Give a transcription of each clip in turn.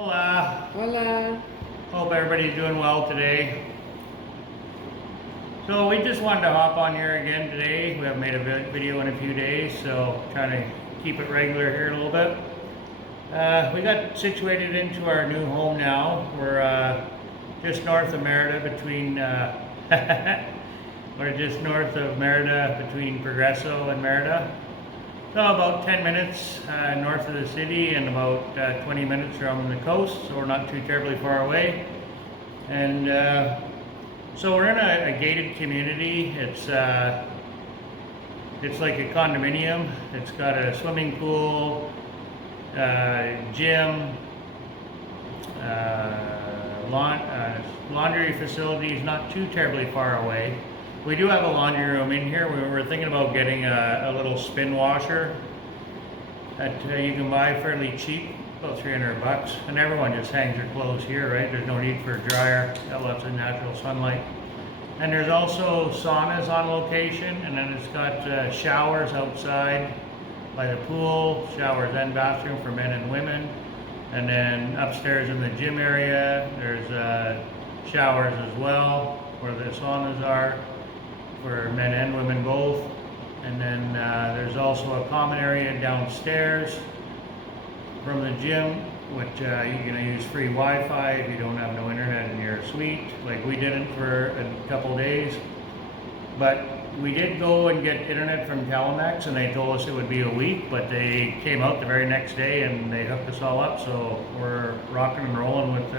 Hola. Hola. Hope everybody's doing well today. So we just wanted to hop on here again today. We haven't made a video in a few days, so trying to keep it regular here a little bit. We got situated into our new home now. We're just north of Merida between, we're just north of Merida between Progreso and Merida. So about 10 minutes north of the city and about 20 minutes from the coast, so we're not too terribly far away. And so we're in a gated community. It's like a condominium. It's got a swimming pool, gym, laundry facilities, not too terribly far away. We do have a laundry room in here. We were thinking about getting a little spin washer that you can buy fairly cheap, about 300 bucks. And everyone just hangs their clothes here, right? There's no need for a dryer. Got lots of natural sunlight. And there's also saunas on location, and then it's got showers outside by the pool, showers and bathroom for men and women. And then upstairs in the gym area, there's showers as well, where the saunas are, for men and women both. And then there's also a common area downstairs from the gym, which you're going to use free Wi-Fi if you don't have no internet in your suite, like we didn't for a couple days. But we did go and get internet from Telemex, and they told us it would be a week, but they came out the very next day and they hooked us all up, so we're rocking and rolling with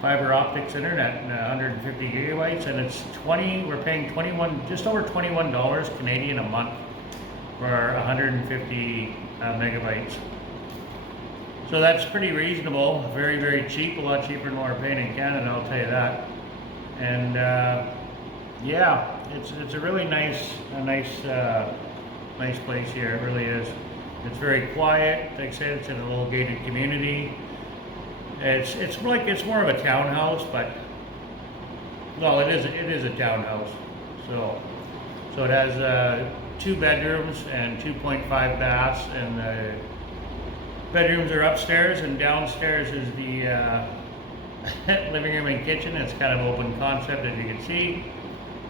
fiber optics internet, 150 gigabytes, and it's we're paying just over $21 Canadian a month for 150 megabytes. So that's pretty reasonable, very, very cheap, a lot cheaper than what we're paying in Canada, I'll tell you that. And yeah, it's a really nice place here, it really is. It's very quiet, like I said, it's in a little gated community. It's more of a townhouse, but well, it is a townhouse. So it has 2 bedrooms and 2.5 baths, and the bedrooms are upstairs, and downstairs is the living room and kitchen. It's kind of open concept, as you can see,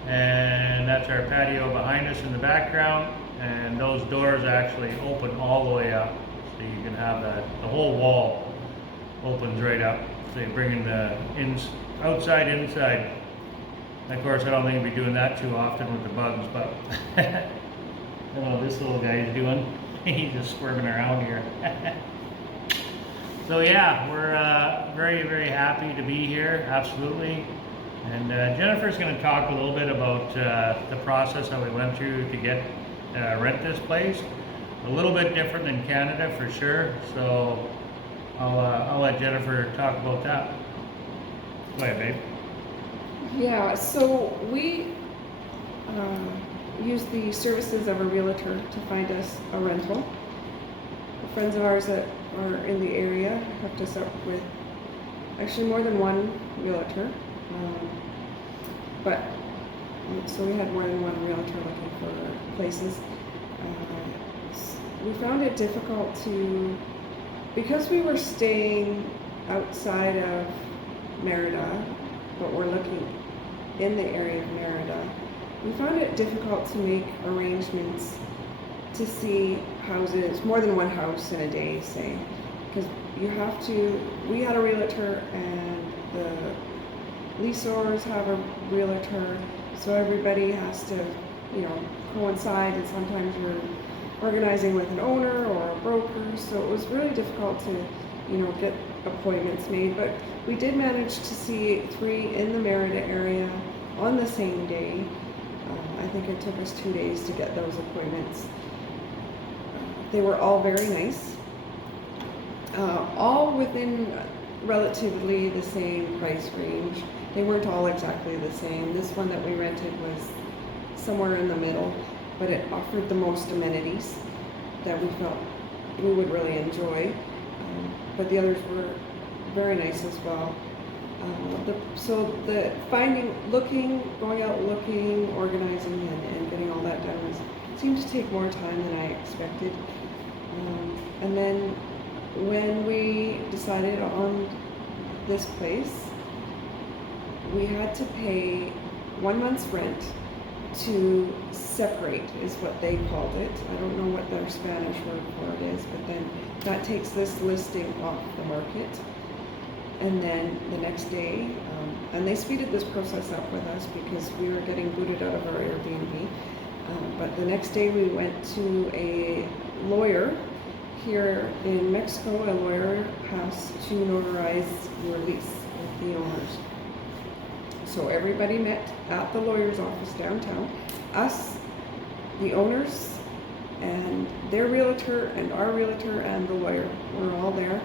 and that's our patio behind us in the background, and those doors actually open all the way up, so you can have the whole wall opens right up, so you're bringing the outside inside. Of course, I don't think we'll be doing that too often with the bugs, but I don't know what this little guy is doing. He's just squirming around here. So yeah, we're very, very happy to be here, absolutely. And Jennifer's going to talk a little bit about the process that we went through to get rent this place. A little bit different than Canada for sure, so I'll let Jennifer talk about that. Go ahead, babe. Yeah, so we used the services of a realtor to find us a rental. Friends of ours that are in the area hooked us up with actually more than one realtor. So we had more than one realtor looking for places. We found it difficult because we were staying outside of Merida, but we're looking in the area of Merida, we found it difficult to make arrangements to see houses, more than one house in a day, say, because we had a realtor and the leaseors have a realtor, so everybody has to, coincide, and sometimes you're organizing with an owner or a broker, so it was really difficult to, get appointments made. But we did manage to see 3 in the Merida area on the same day. I think it took us 2 days to get those appointments. They were all very nice, all within relatively the same price range. They weren't all exactly the same. This one that we rented was somewhere in the middle, but it offered the most amenities that we felt we would really enjoy. But the others were very nice as well. Going out looking, organizing, and getting all that done seemed to take more time than I expected. And then when we decided on this place, we had to pay 1 month's rent to separate, is what they called it. I don't know what their Spanish word for it is, but then that takes this listing off the market. And then the next day, and they speeded this process up with us because we were getting booted out of our Airbnb. But the next day we went to a lawyer here in Mexico. A lawyer has to notarize your lease with the owners. So everybody met at the lawyer's office downtown. Us, the owners, and their realtor, and our realtor, and the lawyer were all there.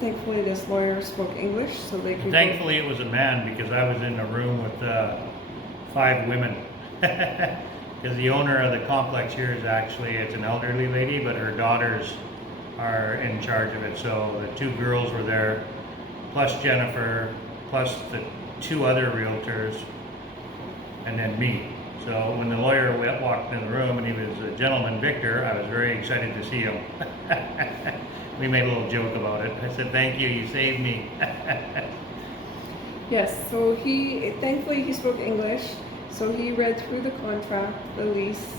Thankfully, this lawyer spoke English, so they could. Thankfully, it was a man, because I was in a room with 5 women. Because the owner of the complex here is actually, it's an elderly lady, but her daughters are in charge of it. So the 2 girls were there, plus Jennifer, plus the 2 other realtors, and then me. So when the lawyer walked in the room, and he was a gentleman, Victor, I was very excited to see him. We made a little joke about it. I said, "Thank you, you saved me." Yes, so thankfully he spoke English, so he read through the contract, the lease,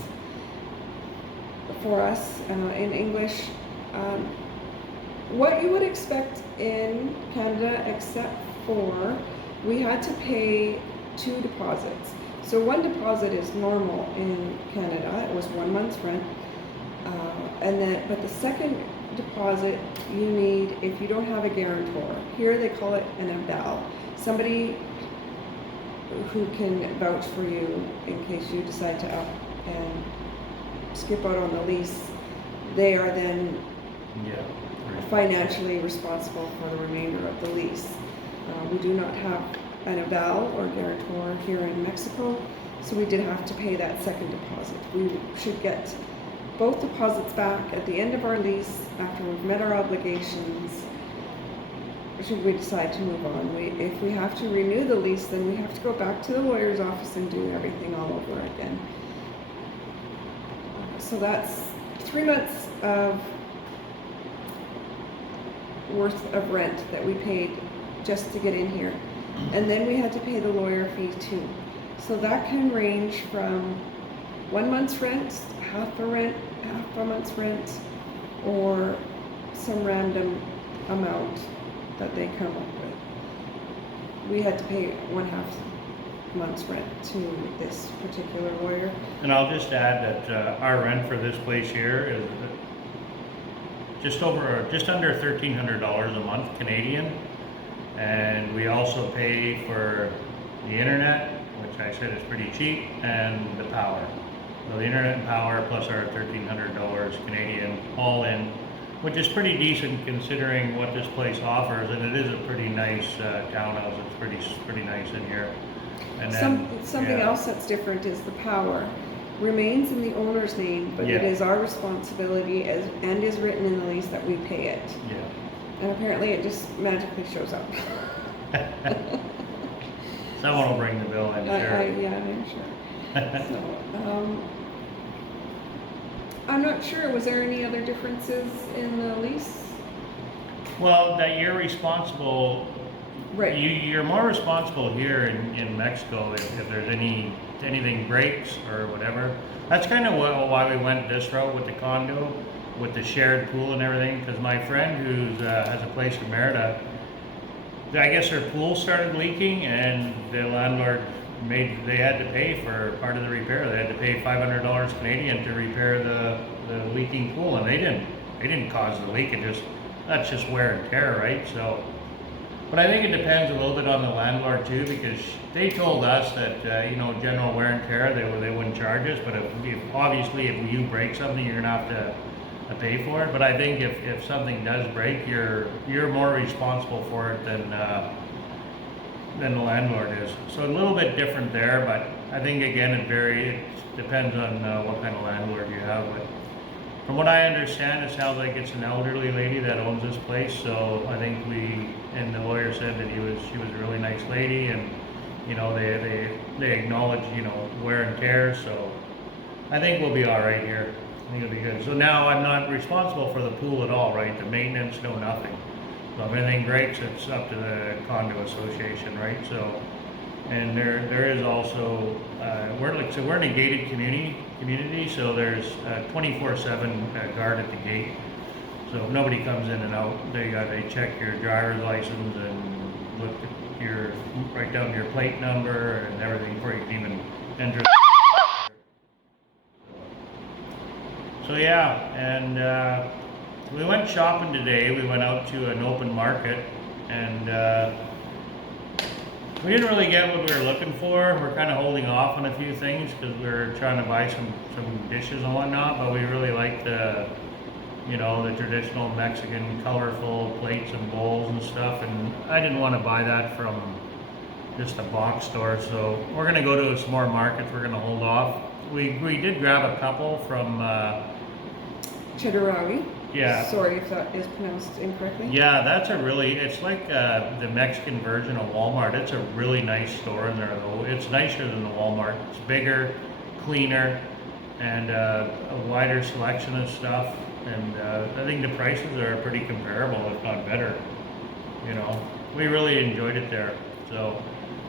for us in English. What you would expect in Canada, except for we had to pay 2 deposits. So 1 deposit is normal in Canada. It was 1 month's rent, but the second deposit you need if you don't have a guarantor. Here they call it an aval, somebody who can vouch for you in case you decide to up and skip out on the lease. They are then financially responsible for the remainder of the lease. We do not have an aval or guarantor here in Mexico, so we did have to pay that second deposit. We should get both deposits back at the end of our lease after we've met our obligations, should we decide to move on. If we have to renew the lease, then we have to go back to the lawyer's office and do everything all over again. So that's 3 months of worth of rent that we paid just to get in here. And then we had to pay the lawyer fee too. So that can range from 1 month's rent, half a month's rent, or some random amount that they come up with. We had to pay 1/2 month's rent to this particular lawyer. And I'll just add that our rent for this place here is just under $1,300 a month Canadian, and we also pay for the internet, which I said is pretty cheap, and the power. So the internet and power plus our $1,300 Canadian all in, which is pretty decent considering what this place offers, and it is a pretty nice townhouse. It's pretty nice in here. And then, something else that's different is the power remains in the owner's name, but it is our responsibility and is written in the lease that we pay it. Yeah. And apparently it just magically shows up. Someone will bring the bill, I'm sure. Yeah, I'm sure. So, I'm not sure, was there any other differences in the lease? Well, that you're responsible, right? You're more responsible here in Mexico if there's anything breaks or whatever. That's kind of why we went this route with the condo, with the shared pool and everything. Because my friend who has a place in Merida, I guess her pool started leaking, and the landlord they had to pay for part of the repair. They had to pay $500 Canadian to repair the leaking pool, and they didn't cause the leak. That's just wear and tear, right? So, but I think it depends a little bit on the landlord too, because they told us that general wear and tear they wouldn't charge us, but if you break something, you're gonna have to pay for it. But I think if something does break, you're more responsible for it than the landlord is. So a little bit different there, but I think again it depends on what kind of landlord you have. But from what I understand, it sounds like it's an elderly lady that owns this place. So I think and the lawyer said that she was a really nice lady, and they acknowledge wear and tear. So I think we'll be all right here. I think it'll be good. So now I'm not responsible for the pool at all, right? The maintenance, no nothing. So if anything breaks, it's up to the condo association, right? So, and there is also we're in a gated community, so there's 24/7 guard at the gate. So if nobody comes in and out, they check your driver's license and look at write down your plate number and everything before you can even enter. So yeah, and we went shopping today. We went out to an open market, and we didn't really get what we were looking for. We're kind of holding off on a few things because we were trying to buy some dishes and whatnot, but we really like the traditional Mexican colorful plates and bowls and stuff, and I didn't want to buy that from just a box store, so we're going to go to some more markets. We're going to hold off. We did grab a couple from Chedraui. Yeah. Sorry if that is pronounced incorrectly. Yeah, it's like the Mexican version of Walmart. It's a really nice store in there though. It's nicer than the Walmart. It's bigger, cleaner, and a wider selection of stuff. And I think the prices are pretty comparable, if not better. We really enjoyed it there. So,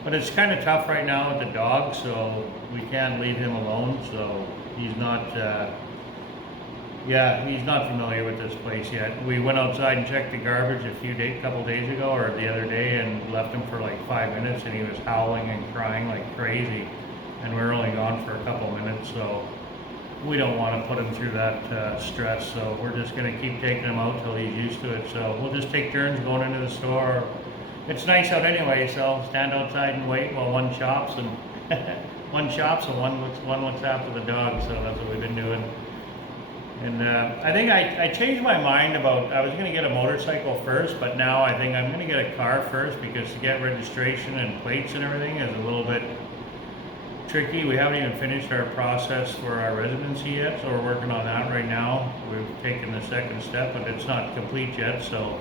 but it's kind of tough right now with the dog, so we can't leave him alone. So he's not. He's not familiar with this place yet. We went outside and checked the garbage a couple days ago, or the other day, and left him for like 5 minutes, and he was howling and crying like crazy. And we were only gone for a couple minutes, so we don't want to put him through that stress. So we're just going to keep taking him out till he's used to it. So we'll just take turns going into the store. It's nice out anyway, so stand outside and wait while one shops and one looks after the dog. So that's what we've been doing. And I think I changed my mind about, I was going to get a motorcycle first, but now I think I'm going to get a car first, because to get registration and plates and everything is a little bit tricky. We haven't even finished our process for our residency yet, so we're working on that right now. We've taken the second step, but it's not complete yet, so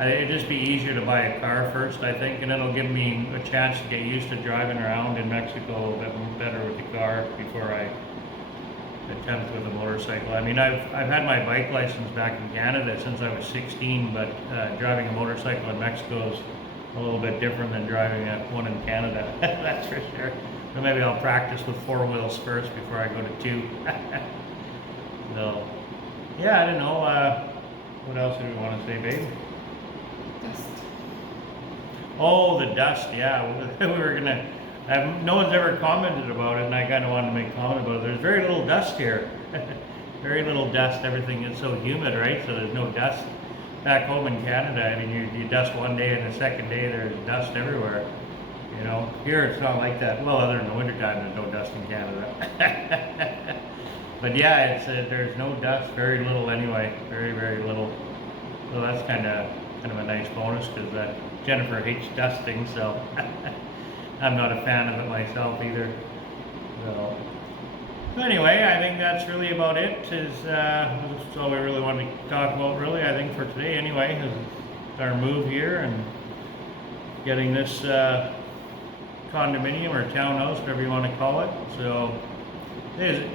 it'd just be easier to buy a car first, I think, and it'll give me a chance to get used to driving around in Mexico a little bit better with the car before I attempt with a motorcycle. I mean, I've had my bike license back in Canada since I was 16, but driving a motorcycle in Mexico is a little bit different than driving one in Canada. That's for sure. So maybe I'll practice with 4 wheels first before I go to 2. So, yeah, I don't know. What else did we want to say, babe? Dust. Oh, the dust. Yeah, we were gonna. No one's ever commented about it, and I kind of wanted to make a comment about it. There's very little dust here. Very little dust. Everything is so humid, right? So there's no dust. Back home in Canada, I mean, you dust one day, and the second day there's dust everywhere. Here it's not like that. Well, other than the wintertime, there's no dust in Canada. But yeah, there's no dust. Very little anyway. Very, very little. So that's kind of a nice bonus, because Jennifer hates dusting, so. I'm not a fan of it myself either. So anyway, I think that's really about it. That's all we really wanted to talk about, really, I think, for today anyway, is our move here and getting this condominium or townhouse, whatever you want to call it. So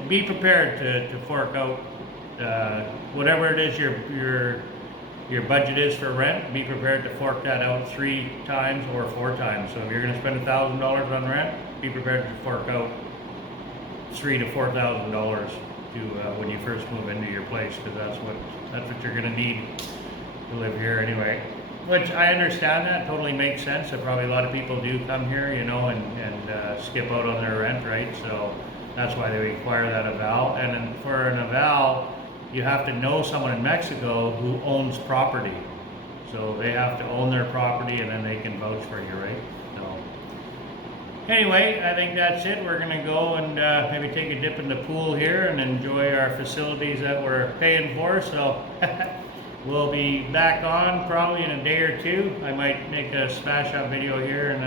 be prepared to fork out whatever it is your budget is for rent. Be prepared to fork that out 3 times or 4 times. So if you're going to spend $1,000 on rent, be prepared to fork out $3,000 to $4,000 when you first move into your place, because that's what you're going to need to live here anyway. Which I understand, that totally makes sense. That probably a lot of people do come here, and skip out on their rent, right? So that's why they require that eval. And then for an eval, you have to know someone in Mexico who owns property. So they have to own their property, and then they can vouch for you, right? So anyway, I think that's it. We're going to go and maybe take a dip in the pool here and enjoy our facilities that we're paying for. So we'll be back on probably in a day or 2. I might make a smash up video here in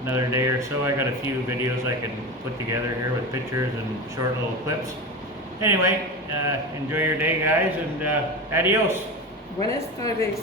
another day or so. I got a few videos I can put together here with pictures and short little clips. Anyway, enjoy your day, guys, and adios. Buenas tardes.